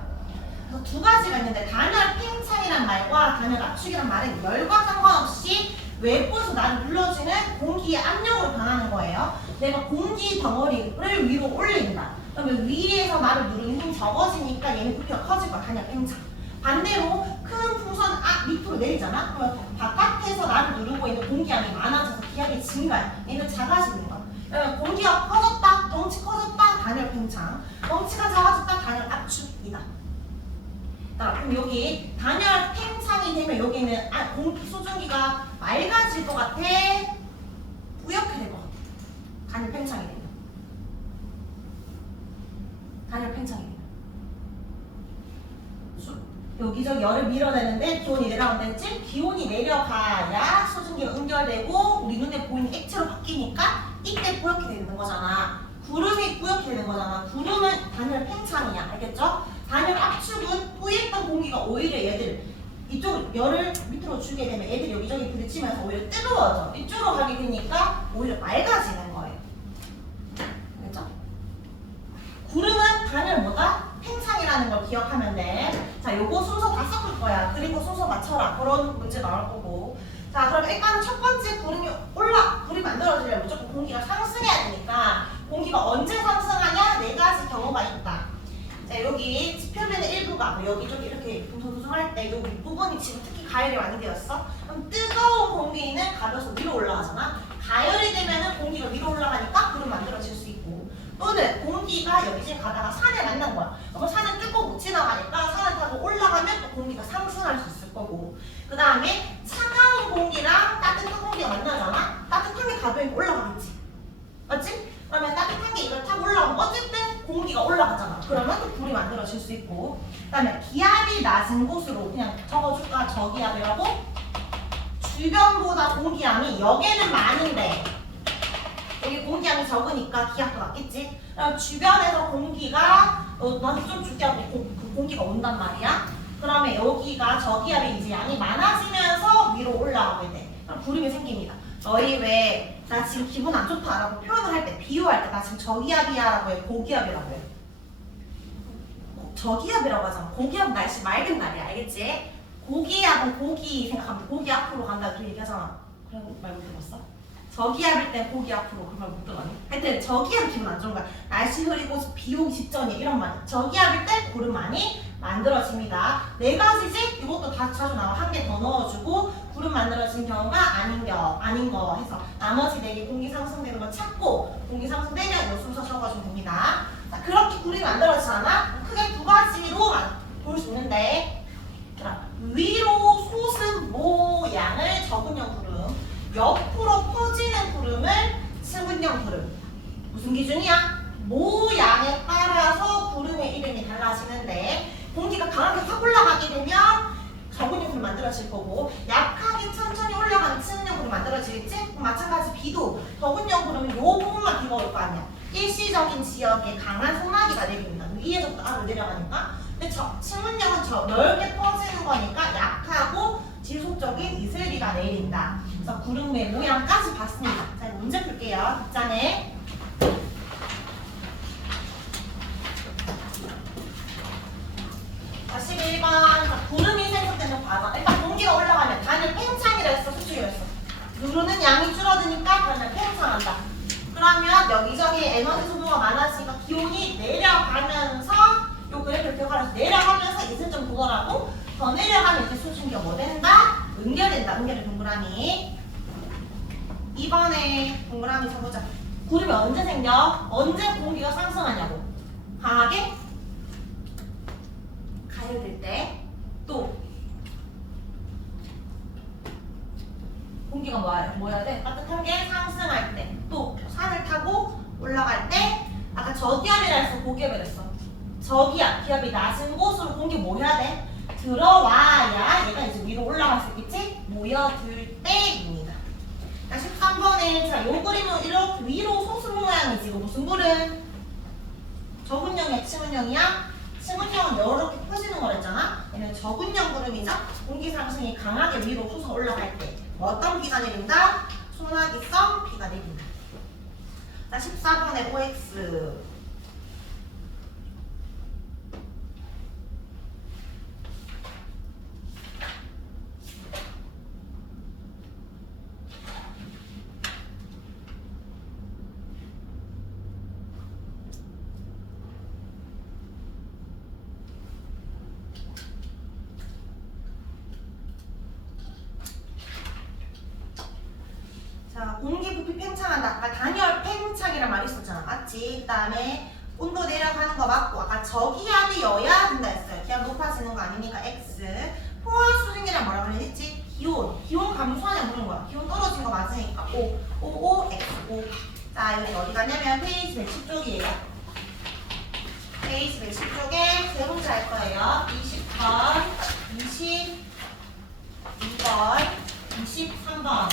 그래서 두 가지가 있는데 단열 팽창이란 말과 단열 압축이란 말은 열과 상관없이 외부에서 나를 눌러주는 공기의 압력으로 변하는 거예요. 내가 공기 덩어리를 위로 올린다. 그러면 위에서 나를 누르는 힘이 적어지니까 얘는 부피가 커질 거야. 단열 팽창. 반대로 큰 풍선 밑으로 내리잖아. 그러면 바깥에서 나를 누르고 있는 공기압이 많아져서 기압이 증가해. 얘는 작아지는 거야. 그러면 공기가 커졌다, 덩치 커졌다, 단열 팽창. 덩치가 작아졌다, 단열 압축이다. 그럼 여기 단열 팽창이 되면 여기는 공기 수증기가 맑아질 것 같아, 뿌옇게 될 것 같아. 단열 팽창이 되면. 단열 팽창이 되면. 여기저기 열을 밀어내는데 기온이 내려간다 했지? 기온이 내려가야 수증기가 응결되고 우리 눈에 보이는 액체로 바뀌니까 이때 뿌옇게 되는 거잖아. 구름이 뿌옇게 되는 거잖아. 구름은 단열 팽창이야. 알겠죠? 단열 압축은 뿌였던 공기가 오히려 얘들 이쪽 열을 밑으로 주게 되면 애들이 여기저기 부딪히면서 오히려 뜨거워져. 이쪽으로 가게 되니까 오히려 맑아지는 거예요. 알겠죠? 구름은 단열 뭐다? 팽창이라는 걸 기억하면 돼. 자, 요거 순서 다 섞을 거야. 그리고 순서 맞춰라. 그런 문제 나올 거고. 자, 그럼 일단 첫 번째 구름이 만들어지려면 무조건 공기가 상승해야 되니까 공기가 언제 상승하냐? 네 가지 경우가 있다. 자, 여기 지표면의 일부가 여기저기 이렇게 둥둥둥할 때 여기 윗부분이 지금 특히 가열이 많이 되었어. 그럼 뜨거운 공기는 가벼워서 위로 올라가잖아. 가열이 되면은 공기가 위로 올라가니까 구름 만들어질 수 있고, 또는 공기가 여기저기 가다가 산에 만난 거야. 그럼 산은 뚫고 못 지나가니까 산을 타고 올라가면 또 공기가 상승할 수 있을 거고, 그 다음에 차가운 공기랑 따뜻한 공기가 만나잖아. 따뜻한 게 가벼우면 올라가겠지. 맞지? 그러면 따뜻한 게 이걸 타고 올라가면 어쨌든 공기가 올라가잖아. 그러면 또 불이 만들어질 수 있고, 그 다음에 기압이 낮은 곳으로 그냥 적어줄까? 저기압이라고? 주변보다 공기압이 여기는 많은데 여기 공기압이 적으니까 기압도 낮겠지? 그럼 주변에서 공기가 너한테 좀 줄게 하고 그 공기가 온단 말이야. 그러면 여기가 저기압이 이제 양이 많아지면서 위로 올라가게 돼. 그럼 구름이 생깁니다. 너희 왜 나 지금 기분 안 좋다라고 표현을 할 때, 비유할 때 나 지금 저기압이야 라고 해, 고기압이라고 해? 저기압이라고 하잖아. 고기압은 날씨 맑은 날이야. 알겠지? 고기압은 고기 생각하면 고기 앞으로 간다 그 얘기하잖아. 그래 말 못 들었어? 저기압일 때 고기 앞으로 그 말 못 들었니? 하여튼 저기압 기분 안 좋은 거야. 날씨 흐리고 비 오기 직전이 이런 말. 저기압일 때 구름 많이 만들어집니다. 네 가지지? 이것도 다 자주 나와. 한 개 더 넣어주고 구름 만들어진 경우가 아닌 거 해서 나머지 4개 공기 상승되는 거 찾고 공기 상승되면 요 순서 적어주면 됩니다. 자, 그렇게 구름이 만들어지잖아? 크게 두 가지로 볼 수 있는데, 위로 솟은 모양을 적은형 구름, 옆으로 퍼지는 구름을 측은형 구름. 무슨 기준이야? 모양에 따라서 구름의 이름이 달라지는데, 공기가 강하게 확 올라가게 되면 적은형 구름 만들어질 거고, 약하게 천천히 올라가는 측은형 구름 만들어지겠지? 마찬가지 비도 적은형 구름은 요 부분만 비가 올 거 아니야. 일시적인 지역에 강한 소나기가 내립니다. 위에서부터 아래로 내려가니까. 근데 측은형은 넓게 퍼지는 거니까 약하고 지속적인 이슬비가 내린다. 그래서 구름의 모양까지 봤습니다. 자, 문제 풀게요. 뒷장에. 자, 11번. 자, 구름이 생성되는 과정. 일단 공기가 올라가면 단열 팽창이라 했어, 수축이라 했어. 누르는 양이 줄어드니까 단열 팽창한다. 그러면 여기저기 에너지 소모가 많아지니까 기온이 내려가면서 요 그래프를 기억하면서 내려가면서 이슬점 도달하고, 더 내려가면 이제 수증기가 뭐 된다? 응결된다. 응결의 동그라미. 이번에 동그라미 쳐보자. 구름이 언제 생겨? 언제 공기가 상승하냐고. 강하게 가열될 때, 또 공기가 뭐야 돼? 따뜻한 게 상승할 때, 또 산을 타고 올라갈 때. 아까 저기압이라 해서 고기압이라 했어. 저기압, 기압이 낮은 곳으로 공기 뭐 해야 돼? 들어와야 얘가 이제 위로 올라갈 수 있겠지? 모여들 때입니다. 자, 13번에 자, 요 그림은 이렇게 위로 솟은 모양이지. 이거 무슨 구름? 적은형이야, 측은형이야? 측은형은 이렇게 펴지는 거랬잖아. 얘는 적은형 구름이죠. 공기 상승이 강하게 위로 솟아 올라갈 때 어떤 비가 내린다? 소나기성 비가 내린다. 자, 14번에 OX. 맞잖아. 맞지? 그 다음에 온도 내려가는 거 맞고 아까 저기압이어야 된다 했어요. 기압 높아지는 거 아니니까 X. 포화 수증기랑 뭐라고 그랬지? 기온 감소하냐 물은 거야. 기온 떨어진 거 맞으니까 O, X, O. 자, 여기 어디 가냐면 페이지 110쪽이에요. 페이지 110쪽에 세 문제 할 거예요. 20번, 22번, 23번.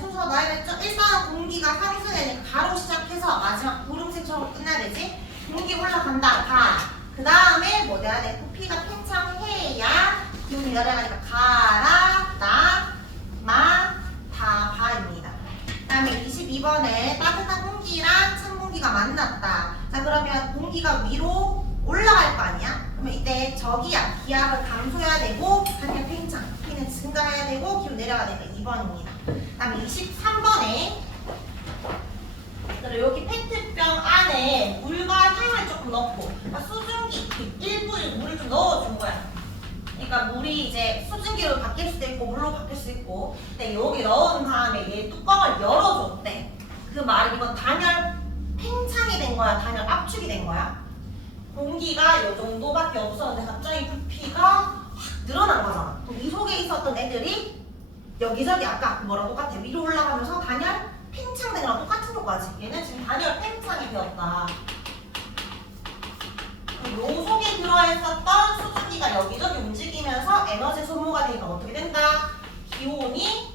순서 나열했죠? 일단은 공기가 상승되니까 가로 시작해서 마지막 구름색처럼 끝나야 되지? 공기 올라간다, 가. 그 다음에 뭐 돼야 돼? 부피가 팽창해야 기온이 내려가니까 가라, 나, 마, 다, 바입니다. 그 다음에 22번에 따뜻한 공기랑 찬 공기가 만났다. 자, 그러면 공기가 위로 올라갈 거 아니야? 그러면 이때 저기압, 기압을 감소해야 되고 반대 팽창, 부피는 증가해야 되고 기온 내려가야 되니까 2번입니다. 그 다음에 23번에 여기 페트병 안에 물과 향을 조금 넣고 그러니까 수증기 일부의 물을 좀 넣어준 거야. 그러니까 물이 이제 수증기로 바뀔 수도 있고 물로 바뀔 수 있고 근데 여기 넣은 다음에 얘 뚜껑을 열어줬대. 그 말이 이건 단열 팽창이 된 거야? 단열 압축이 된 거야? 공기가 이 정도밖에 없었는데 갑자기 부피가 확 늘어난 거잖아. 그럼 이 속에 있었던 애들이 여기저기 아까 뭐랑 똑같아. 위로 올라가면서 단열 팽창된 거랑 똑같은 효과지. 얘는 지금 단열 팽창이 되었다. 요 속에 들어있었던 수증기가 여기저기 움직이면서 에너지 소모가 되니까 어떻게 된다? 기온이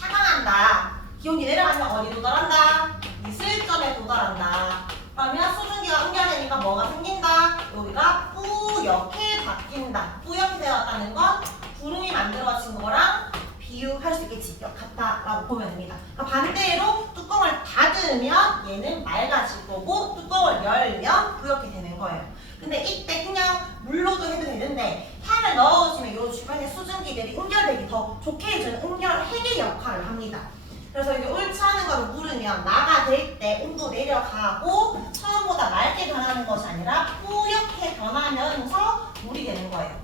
하강한다. 기온이 내려가면 어디 도달한다? 미슬점에 도달한다. 그러면 수증기가 응결되니까 뭐가 생긴다? 여기가 뿌옇게 바뀐다. 뿌옇게 되었다는 건 구름이 만들어진 거랑 비유할 수 있겠지. 같다라고 보면 됩니다. 그러니까 반대로 뚜껑을 닫으면 얘는 맑아질 거고 뚜껑을 열면 뿌옇게 되는 거예요. 근데 이때 그냥 물로도 해도 되는데 향을 넣어주면 이 주변의 수증기들이 응결되기 더 좋게 해주는 응결 해계 역할을 합니다. 그래서 이게 옳지 않은 걸 물으면 나가 될 때 온도 내려가고 처음보다 맑게 변하는 것이 아니라 뿌옇게 변하면서 물이 되는 거예요.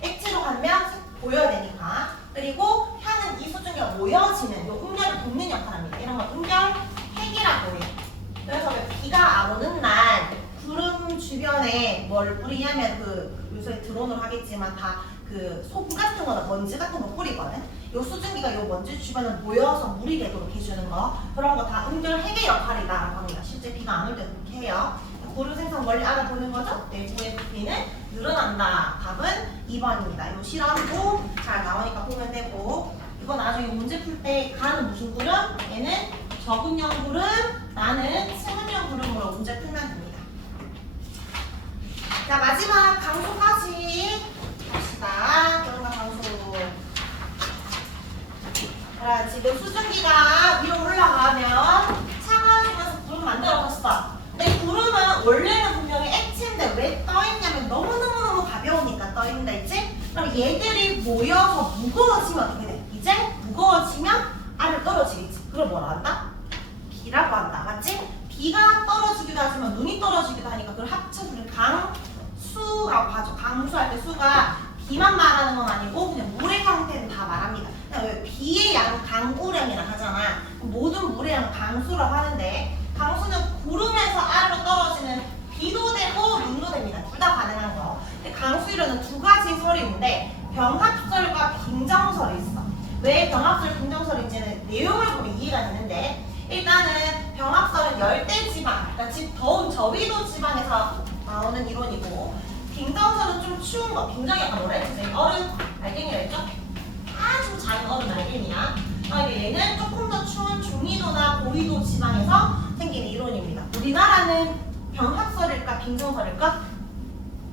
액체로 가면 보여야 되니까. 그리고 향은 이 수증기가 모여지는 이 응결을 돕는 역할을 합니다. 이런 걸 응결 핵이라고 해요. 그래서 비가 안 오는 날 구름 주변에 뭘 뿌리냐면 요새 드론으로 하겠지만 다 소금 같은 거나 먼지 같은 거 뿌리거든. 요 수증기가 요 먼지 주변에 모여서 물이 되도록 해주는 거 그런 거 다 응결 핵의 역할이다라고 합니다. 실제 비가 안 올 때도 그렇게 해요. 구름 생성 멀리 알아보는 거죠. 내부의 부피는 늘어난다. 답은 2번입니다. 요 실험도 잘 나오니까 보면 되고 이거 나중에 문제 풀 때 가는 무슨 구름? 얘는 저근형 구름, 나는 승근형 구름으로 문제 풀면 됩니다. 자, 마지막 강수까지 갑시다. 구름과 강수. 자, 지금 수증기가 위로 올라가면 차가워지면서 구름 만들어졌어. 근데 구름은 원래는 분명히 액체인데 왜 떠있냐면 너무너무 가벼우니까 떠있는다 했지? 그럼 얘들이 모여서 무거워지면 어떻게 돼? 이제 무거워지면 아래로 떨어지게 그걸 뭐라 한다? 비라고 한다. 맞지? 비가 떨어지기도 하지만 눈이 떨어지기도 하니까 그걸 합쳐서 강수라고 하죠. 강수할 때 수가 비만 말하는 건 아니고 그냥 물의 형태는 다 말합니다. 왜 비의 양 강우량이라 하잖아. 모든 물의 양 강수라고 하는데 강수는 구름에서 아래로 떨어지는 비도 되고 눈도 됩니다. 둘 다 가능한 거. 근데 강수 이론은 두 가지 설이 있는데 병합설과 빙정설이 있어. 왜 병합설, 빙정설인지는 내용을 보면 이해가 되는데 일단은 병합설은 열대지방, 그러니까 더운 저위도 지방에서 나오는 이론이고 빙정설은 좀 추운 거, 빙정이 약간 뭐라 했지? 얼음 알갱이라 했죠? 아주 작은 얼음 알갱이야. 그러니까 얘는 조금 더 추운 중위도나 고위도 지방에서 생기는 이론입니다. 우리나라는 병합설일까 빙정설일까?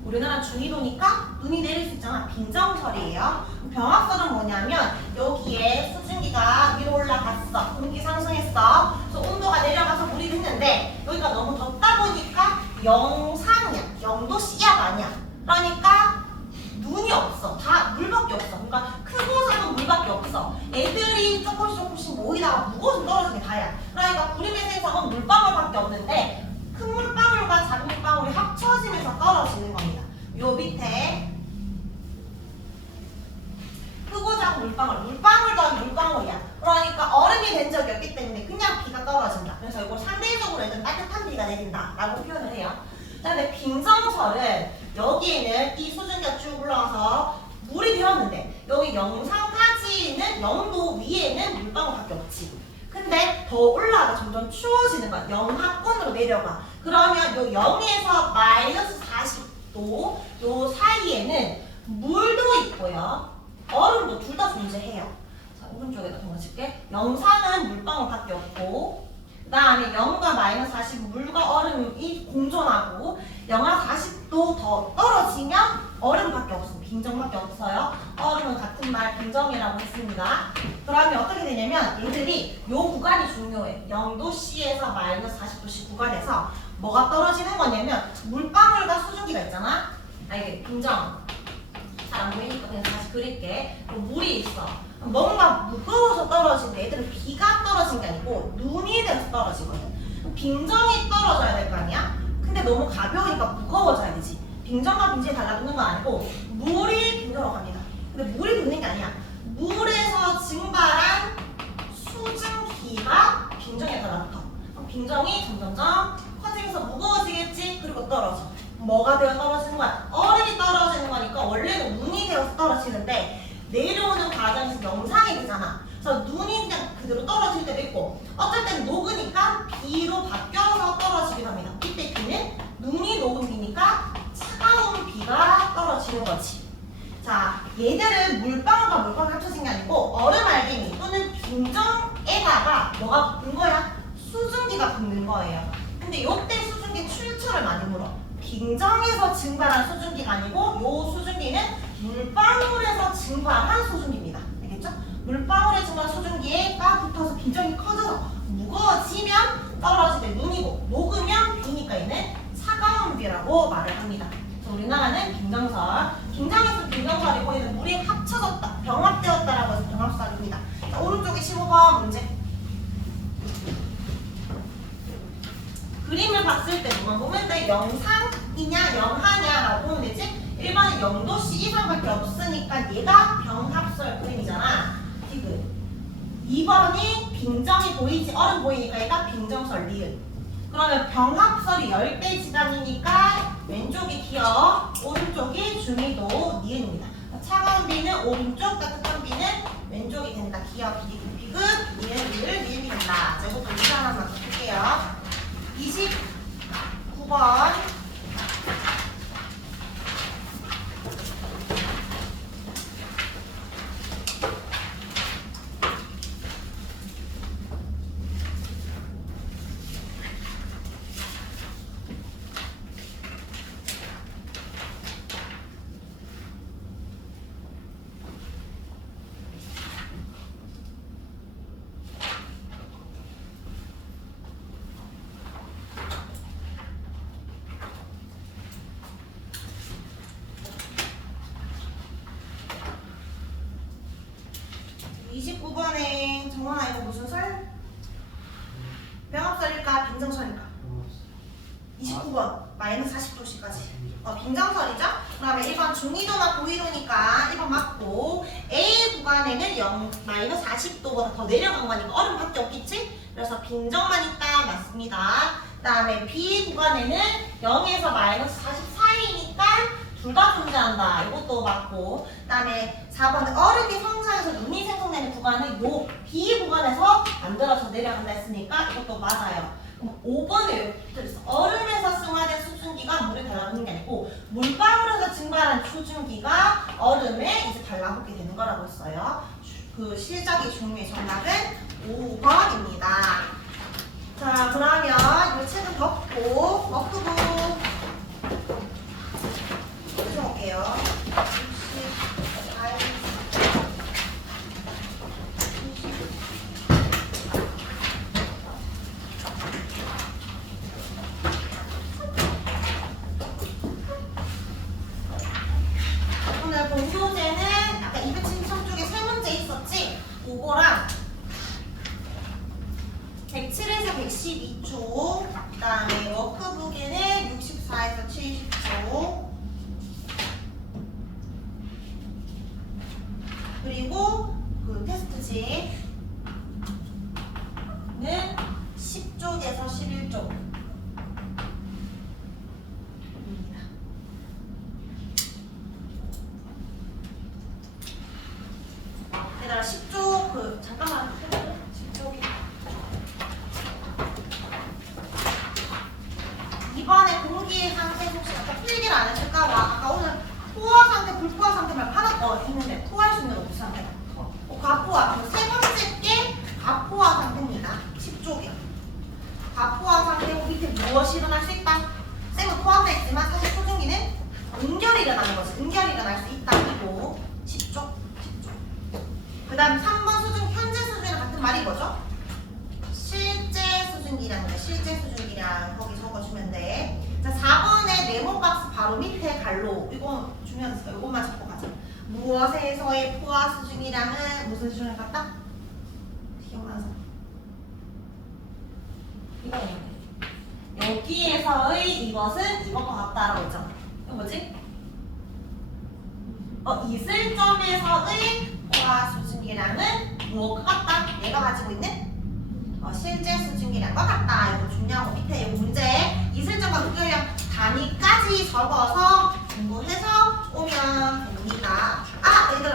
우리나라 중위도니까 눈이 내릴 수 있잖아. 빙정설이에요. 병합설은 뭐냐면 여기에 수증기가 위로 올라갔어. 공기 상승했어. 그래서 온도가 내려가서 물이 됐는데 여기가 너무 덥다 보니까 영상이야. 0도 C야가 아니야. 그러니까 눈이 없어. 다 물밖에 없어. 그러니까 크고 작은 물밖에 없어. 애들이 조금씩 모이다가 무거워서 떨어지는 게 다야. 그러니까 구름의 생성은 물방울밖에 없는데 큰 물방울과 작은 물방울이 합쳐지면서 떨어지는 겁니다. 요 밑에 크고 작은 물방울 더하기 물방울이야. 그러니까 얼음이 된 적이 없기 때문에 그냥 비가 떨어진다. 그래서 이걸 상대적으로 해도 따뜻한 비가 내린다 라고 표현을 해요. 근데 빙정설은 여기에는 이 수증기가 쭉 올라와서 물이 되었는데 여기 영상까지는 0도 위에는 물방울밖에 없지. 근데 더 올라가다 점점 추워지는 거야. 영하권으로 내려가. 그러면 요 0에서 마이너스 40도 요 사이에는 물도 있고요. 얼음도 둘 다 존재해요. 자, 오른쪽에다 적어줄게. 영상은 물방울밖에 없고 그 다음에 0과 마이너스 40 물과 얼음이 공존하고 영하 40도 더 떨어지면 얼음밖에 없습니다. 빙정밖에 없어요. 얼음은 같은 말 빙정이라고 했습니다. 그러면 어떻게 되냐면 얘들이 요 구간이 중요해. 0도 C에서 마이너스 40도 C 구간에서 뭐가 떨어지는 거냐면 물방울과 수증기가 있잖아. 이게 빙정 잘 안 보이니까 그냥 다시 그릴게. 물이 있어. 뭔가 무거워서 떨어지는데 애들은 비가 떨어진 게 아니고 눈이 돼서 떨어지거든. 빙정이 떨어져야 될 거 아니야? 근데 너무 가벼우니까 무거워져야 되지. 빙정과 빙정이 달라붙는 건 아니고 물이 빙정으로 갑니다. 근데 물이 붙는 게 아니야. 물에서 증발한 수증기가 빙정에 달라붙어. 그럼 빙정이 점점점 커지면서 무거워지겠지? 그리고 떨어져. 뭐가 되어 떨어지는 거야? 얼음이 떨어지는 거니까 원래는 눈이 되어서 떨어지는데 내려오는 과정에서 영상이 되잖아. 그래서 눈이 그냥 그대로 떨어질 때도 있고 어쩔 때는 녹으니까 비로 바뀌어서 떨어지기도 합니다. 이때 비는 눈이 녹은 비니까 차가운 비가 떨어지는 거지. 자, 얘들은 물방울과 물방울 합쳐진 게 아니고 얼음 알갱이 또는 빙정에다가 뭐가 붙은 거야? 수증기가 붙는 거예요. 근데 요때 수증기 출처를 많이 물어. 빙정에서 증발한 수증기가 아니고 요 수증기는 물방울에서 증발한 수증기입니다. 알겠죠? 물방울에 증발한 수증기가 붙어서 빙정이 커져서 무거워지면 떨어질 때 눈이고 녹으면 비니까 얘는 차가운 비라고 말을 합니다. 그래서 우리나라는 빙정설, 빙정에서 빙정설이고 얘는 물이 합쳐졌다, 병합되었다라고 해서 병합설입니다. 자, 오른쪽에 15번 문제. 그림을 봤을 때 뭐만 보면 돼? 영상이냐 영하냐라고 보면 되지? 1번은 0도 C 이상밖에 없으니까 얘가 병합설 그림이잖아. 디귿. 2번이 빙정이 보이지 얼음 보이니까 얘가 빙정설 리을. 그러면 병합설이 열대지방이니까 왼쪽이 기억, 오른쪽이 중위도 니은입니다. 차가운 비는 오른쪽, 따뜻한 비는 왼쪽이 된다. 기억, 비긋, 니은, 리을 된다. 자, 이것도 문제 하나만 더 풀게요. 29번. 5번 마이너스 40도씨까지 빈정설이죠? 그 다음에 1번 중위도나 고위도니까 1번 맞고 A 구간에는 0, 마이너스 40도보다 더 내려간 거니까 얼음밖에 없겠지? 그래서 빈정만 있다 맞습니다. 그 다음에 B 구간에는 0에서 마이너스 40 사이니까 둘 다 존재한다. 이것도 맞고 그 다음에 4번 얼음이 성장해서 눈이 생성되는 구간은 요 B 구간에서 만들어서 내려간다 했으니까 이것도 맞아요. 그럼 5번에 얼음에서 승화된 수증기가 물에 달라붙는 게 아니고 물방울에서 증발한 수증기가 얼음에 이제 달라붙게 되는 거라고 했어요. 그 실적의 종류의 정답은 5번입니다. 자, 그러면 이 책은 덮고 워크북 볼게요. 오늘 본 소재는 아까 273 쪽에 세 문제 있었지? 그거랑 107에서 112초, 그 다음에 워크북에는 64에서 70초, 그리고 그 테스트지는 10쪽에서 11쪽. 얘들아 10쪽 그 잠깐만 10쪽이 이번에 공기 상태 혹시 아까 필기를 안 했을까 봐 아까 오늘 포화 상태, 불포화 상태만 하나 있는데 포화할 수 있는 거 무슨 상태? 과포화. 세 번째 게 과포화 상태입니다. 10쪽이요. 과포화 상태고 밑에 무엇이 일어날 수 있다? 쌤은 포함되어 있지만 사실 수증기는 응결이 일어나는 거지. 응결이 일어날 수 있다. 이고 10쪽. 그 다음 3번 수증기, 현재 수증기랑 같은 말이 뭐죠? 실제 수증기라는 거. 실제 수증기랑 거기 적어주면 돼. 자, 4번에 네모박스 바로 밑에 갈로. 이거 주면 있어요. 이것만 잡고 가자. 무엇에서의 포화 수증이랑은 무슨 수증을 같다? 기억나는 사람? 이거 여기에서의 이것은 이것과 같다라고 했잖아. 이거 뭐지? 이슬점에서의 포화 수증기랑은 무엇과 같다? 얘가 가지고 있는 실제 수증기량과 같다. 이거 중요하고 밑에 이 문제 이슬점과 극결량 단위까지 적어서 공부해서 오면 됩니다. 얘들아